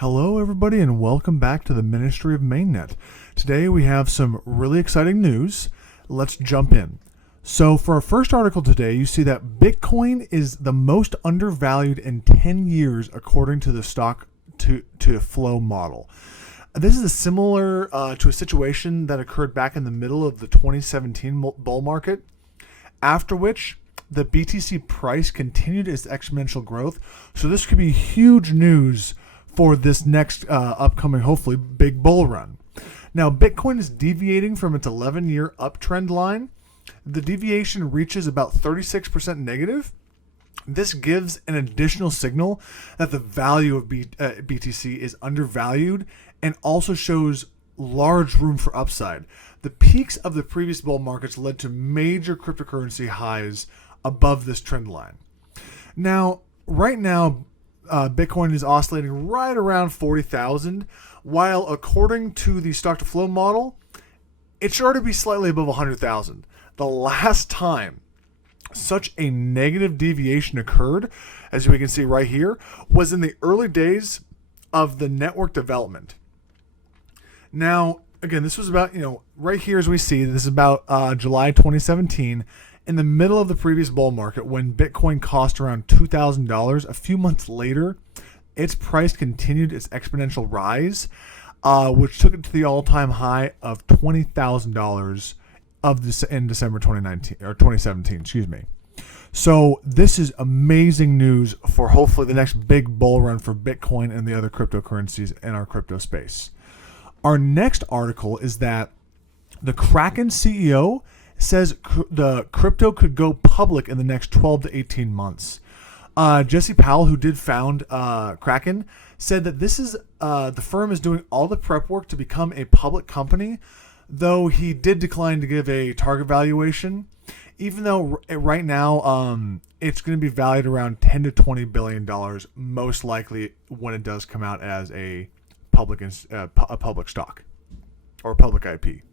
Hello, everybody, and welcome back to the Ministry of Mainnet. Today we have some really exciting news. Let's jump in. So, for our first article today, you see that Bitcoin is the most undervalued in 10 years according to the stock to flow model. This is similar to a situation that occurred back in the middle of the 2017 bull market, after which the BTC price continued its exponential growth. So this could be huge news for this next upcoming, hopefully, big bull run. Now, Bitcoin is deviating from its 11-year uptrend line. The deviation reaches about 36% negative. This gives an additional signal that the value of BTC is undervalued and also shows large room for upside. The peaks of the previous bull markets led to major cryptocurrency highs above this trend line. Now, right now, Bitcoin is oscillating right around 40,000, while according to the stock to flow model, it should already be slightly above 100,000. The last time such a negative deviation occurred, as we can see right here, was in the early days of the network development. Now, again, this was about, right here as we see, this is about July 2017, in the middle of the previous bull market when Bitcoin cost around $2,000. A few months later, its price continued its exponential rise, which took it to the all-time high of $20,000 in December 2017. Excuse me. So this is amazing news for hopefully the next big bull run for Bitcoin and the other cryptocurrencies in our crypto space. Our next article is that the Kraken CEO says the crypto could go public in the next 12 to 18 months. Jesse Powell, who did found Kraken, said that this is the firm is doing all the prep work to become a public company, though he did decline to give a target valuation, even though right now it's going to be valued around $10 to $20 billion, most likely when it does come out as a public stock or public IP.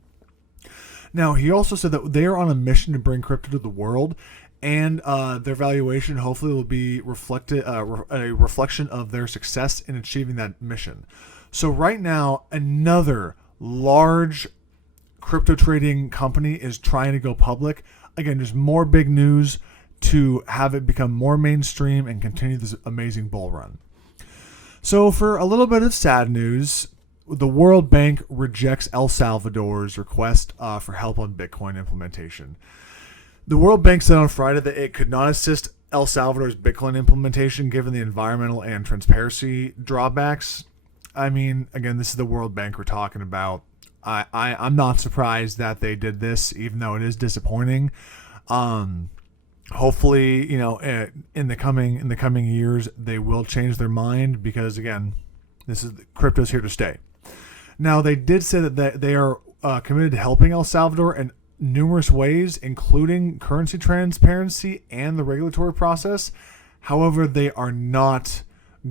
Now, he also said that they are on a mission to bring crypto to the world, and their valuation hopefully will be a reflection of their success in achieving that mission. So right now, another large crypto trading company is trying to go public. Again, just more big news to have it become more mainstream and continue this amazing bull run. So for a little bit of sad news, the World Bank rejects El Salvador's request for help on Bitcoin implementation. The World Bank said on Friday that it could not assist El Salvador's Bitcoin implementation given the environmental and transparency drawbacks. I mean, again, this is the World Bank we're talking about. I'm not surprised that they did this, even though it is disappointing. Hopefully, in the coming years, they will change their mind because, again, crypto's here to stay. Now, they did say that they are committed to helping El Salvador in numerous ways, including currency transparency and the regulatory process. However, they are not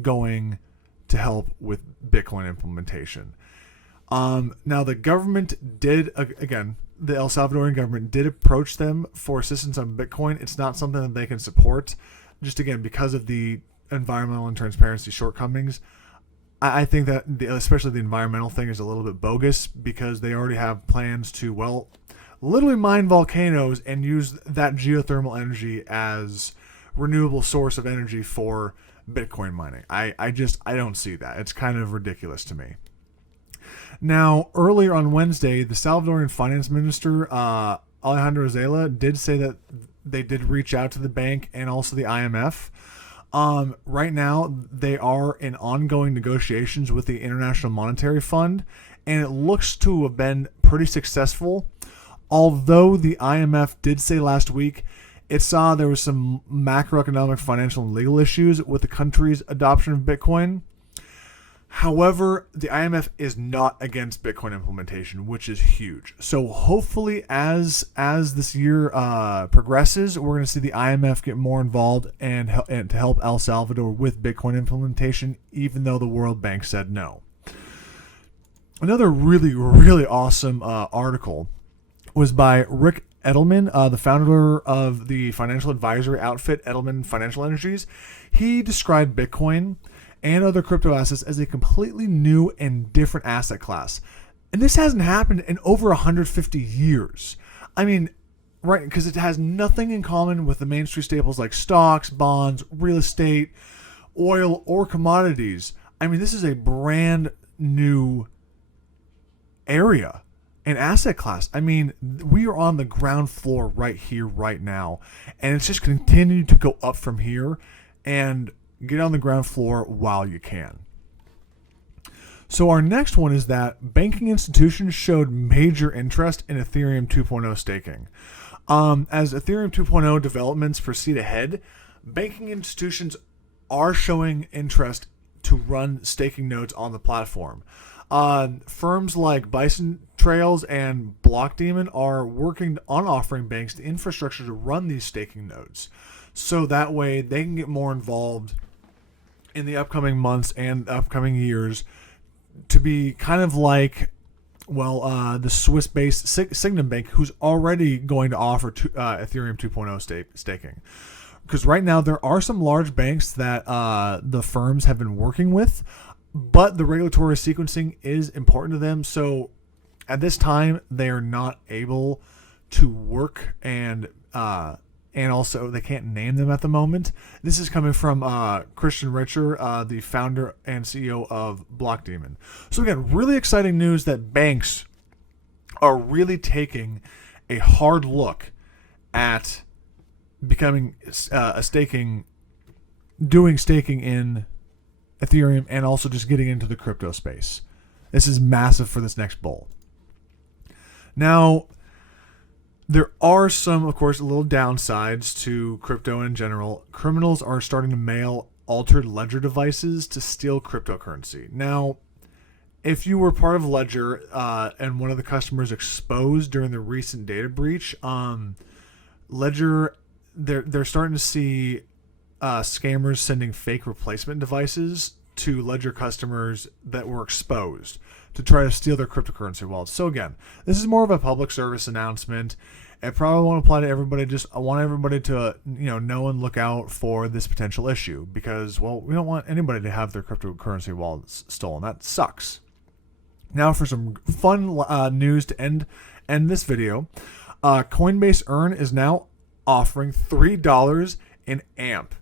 going to help with Bitcoin implementation. Now, the government did, again, the El Salvadorian government did approach them for assistance on Bitcoin. It's not something that they can support, just again, because of the environmental and transparency shortcomings. I think that especially the environmental thing is a little bit bogus because they already have plans to, literally mine volcanoes and use that geothermal energy as renewable source of energy for Bitcoin mining. I don't see that. It's kind of ridiculous to me. Now, earlier on Wednesday, the Salvadorian finance minister, Alejandro Zela, did say that they did reach out to the bank and also the IMF. Right now, they are in ongoing negotiations with the International Monetary Fund, and it looks to have been pretty successful. Although the IMF did say last week it saw there was some macroeconomic, financial, and legal issues with the country's adoption of Bitcoin. However, the IMF is not against Bitcoin implementation, which is huge. So hopefully as this year progresses, we're going to see the IMF get more involved and to help El Salvador with Bitcoin implementation, even though the World Bank said no. Another really, really awesome article was by Rick Edelman, the founder of the financial advisory outfit Edelman Financial Energies. He described Bitcoin and other crypto assets as a completely new and different asset class. And this hasn't happened in over 150 years. I mean, right, because it has nothing in common with the mainstream staples like stocks, bonds, real estate, oil, or commodities. I mean, this is a brand new area and asset class. I mean, we are on the ground floor right here, right now, and it's just continuing to go up from here. And get on the ground floor while you can. So our next one is that banking institutions showed major interest in Ethereum 2.0 staking. As Ethereum 2.0 developments proceed ahead, banking institutions are showing interest to run staking nodes on the platform. Firms like Bison Trails and Block Demon are working on offering banks the infrastructure to run these staking nodes. So that way they can get more involved in the upcoming months and upcoming years to be kind of like, the Swiss-based Signum Bank, who's already going to offer Ethereum 2.0 staking. Because right now there are some large banks that the firms have been working with, but the regulatory sequencing is important to them. So at this time, they are not able to work and also they can't name them at the moment. This is coming from Christian Richer, the founder and CEO of Block Demon. So again, really exciting news that banks are really taking a hard look at becoming doing staking in Ethereum and also just getting into the crypto space. This is massive for this next bull. Now, there are some, of course, little downsides to crypto in general. Criminals are starting to mail altered ledger devices to steal cryptocurrency. Now, if you were part of Ledger and one of the customers exposed during the recent data breach, Ledger, they're starting to see scammers sending fake replacement devices to Ledger customers that were exposed to try to steal their cryptocurrency wallets. So again, this is more of a public service announcement. It probably won't apply to everybody. Just I want everybody to know and look out for this potential issue because, well, we don't want anybody to have their cryptocurrency wallets stolen. That sucks. Now for some fun news to end this video. Coinbase Earn is now offering $3 in AMP.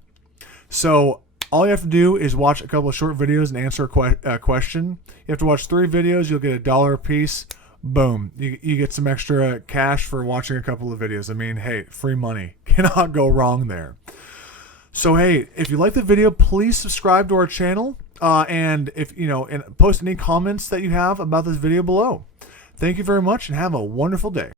So all you have to do is watch a couple of short videos and answer a question. You have to watch 3 videos. You'll get $1 a piece. Boom. You get some extra cash for watching a couple of videos. I mean, hey, free money. Cannot go wrong there. So, hey, if you like the video, please subscribe to our channel. And if and post any comments that you have about this video below. Thank you very much and have a wonderful day.